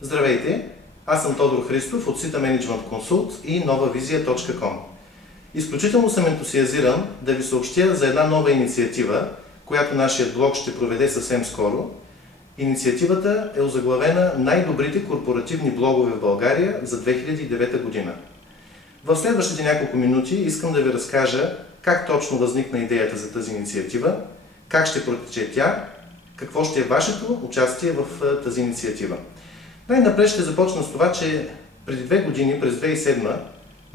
Здравейте! Аз съм Тодор Христов от Sita Management Consult и NovaVizia.com. Изключително съм ентусиазиран да ви съобщя за една нова инициатива, която нашият блог ще проведе съвсем скоро. Инициативата е озаглавена "Най-добрите корпоративни блогове в България за 2009 година". В следващите няколко минути искам да ви разкажа как точно възникна идеята за тази инициатива, как ще протече тя, какво ще е вашето участие в тази инициатива. Най-напред ще започна с това, че преди 2 години, през 2007,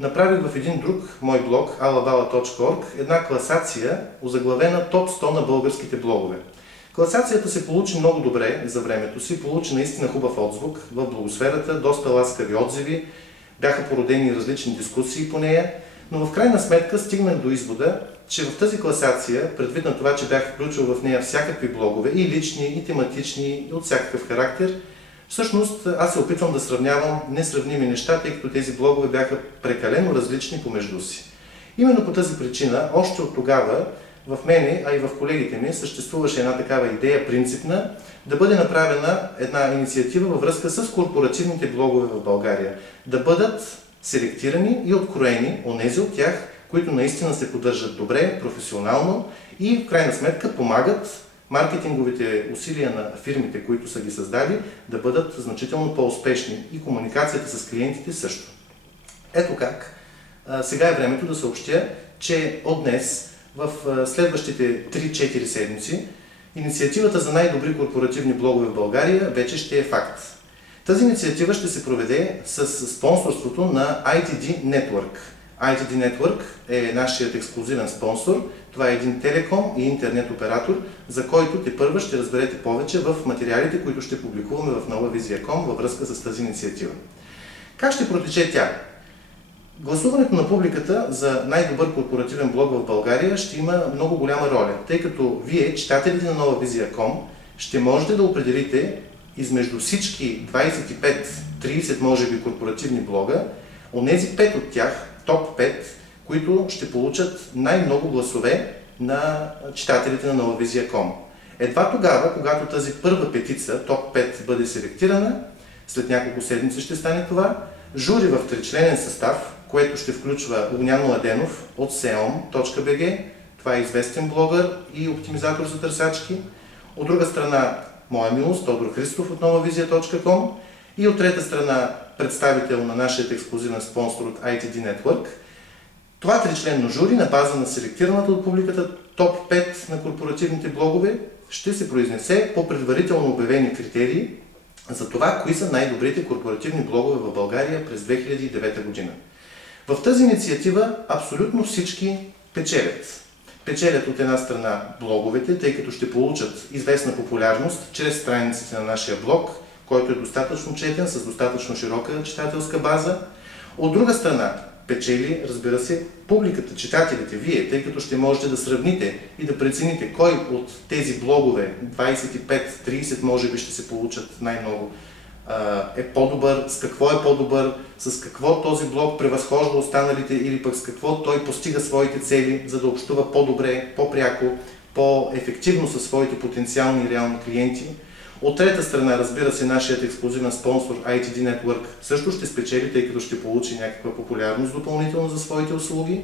направих в един друг мой блог, alavala.org, една класация, озаглавена топ 100 на българските блогове. Класацията се получи много добре за времето си, получи наистина хубав отзвук в блогосферата, доста ласкави отзиви, бяха породени различни дискусии по нея, но в крайна сметка стигнах до извода, че в тази класация, предвид на това, че бях включил в нея всякакви блогове, и лични, и тематични, и от всякакъв характер, всъщност аз се опитвам да сравнявам несравними неща, тъй като тези блогове бяха прекалено различни помежду си. Именно по тази причина, още от тогава, в мене, а и в колегите ми, съществуваше една такава идея принципна, да бъде направена една инициатива във връзка с корпоративните блогове в България. Да бъдат селектирани и откроени онези от тях, които наистина се поддържат добре, професионално и в крайна сметка помагат маркетинговите усилия на фирмите, които са ги създали, да бъдат значително по-успешни и комуникацията с клиентите също. Ето как. Сега е времето да съобщя, че от днес, в следващите 3-4 седмици, инициативата за най-добри корпоративни блогове в България вече ще е факт. Тази инициатива ще се проведе с спонсорството на ITD Network. ITD Network е нашият ексклузивен спонсор. Това е един телеком и интернет оператор, за който тепърва ще разберете повече в материалите, които ще публикуваме в NovaVizia.com във връзка с тази инициатива. Как ще протече тя? Гласуването на публиката за най-добър корпоративен блог в България ще има много голяма роля, тъй като вие, читателите на NovaVizia.com, ще можете да определите измежду всички 25-30 може би корпоративни блога, онези 5 от тях, топ 5, които ще получат най-много гласове на читателите на NovaVizia.com. Едва тогава, когато тази първа петица, топ 5, бъде селектирана, след няколко седмици ще стане това, жури в тричленен състав, което ще включва Огнян Младенов от seom.bg, това е известен блогър и оптимизатор за търсачки, от друга страна моя милост, Тодор Христов от NovaVizia.com и от трета страна представител на нашия ексклузивен спонсор от ITD Network. Това тричленно жури на база на селектираната от публиката топ 5 на корпоративните блогове ще се произнесе по предварително обявени критерии за това, кои са най-добрите корпоративни блогове в България през 2009 година. В тази инициатива абсолютно всички печелят. Печелят от една страна блоговете, тъй като ще получат известна популярност чрез страниците на нашия блог, който е достатъчно четен, с достатъчно широка читателска база. От друга страна, печели, разбира се, публиката, читателите, вие, тъй като ще можете да сравните и да прецените кой от тези блогове, 25-30 може би ще се получат най-много, е по-добър, с какво е по-добър, с какво този блог превъзхожда останалите или пък с какво той постига своите цели, за да общува по-добре, по-пряко, по-ефективно със своите потенциални и реални клиенти. От трета страна, разбира се, нашият ексклузивен спонсор ITD Network също ще спечели, тъй като ще получи някаква популярност допълнително за своите услуги.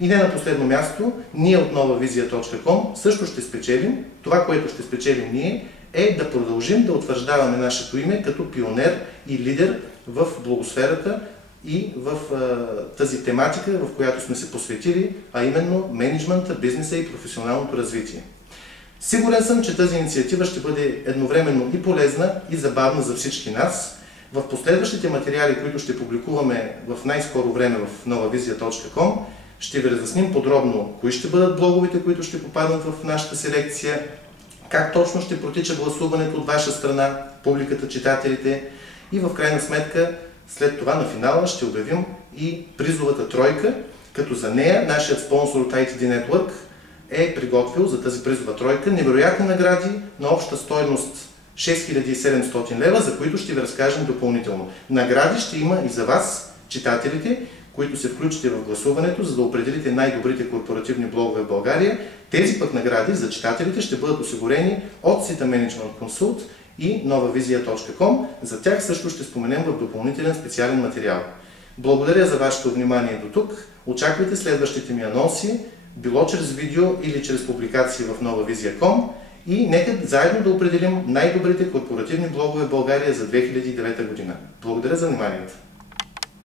И не на последно място, ние от NovaVizia.com също ще спечелим. Това, което ще спечелим ние, е да продължим да утвърждаваме нашето име като пионер и лидер в блогосферата и в тази тематика, в която сме се посветили, а именно мениджмънта, бизнеса и професионалното развитие. Сигурен съм, че тази инициатива ще бъде едновременно и полезна, и забавна за всички нас. В последващите материали, които ще публикуваме в най-скоро време в NovaVizia.com, ще ви разясним подробно кои ще бъдат блоговете, които ще попаднат в нашата селекция, как точно ще протича гласуването от ваша страна, публиката, читателите и в крайна сметка след това на финала ще обявим и призовата тройка, като за нея нашият спонсор от ITD Network е приготвил за тази призова тройка невероятни награди на обща стойност 6700 лева, за които ще ви разкажем допълнително. Награди ще има и за вас, читателите, които се включите в гласуването, за да определите най-добрите корпоративни блогове в България. Тези пък награди за читателите ще бъдат осигурени от Sita Management Consult и novavizia.com. За тях също ще споменем в допълнителен специален материал. Благодаря за вашето внимание до тук. Очаквайте следващите ми анонси, било чрез видео или чрез публикации в novavizia.com, и нека заедно да определим най-добрите корпоративни блогове в България за 2009 година. Благодаря за вниманието!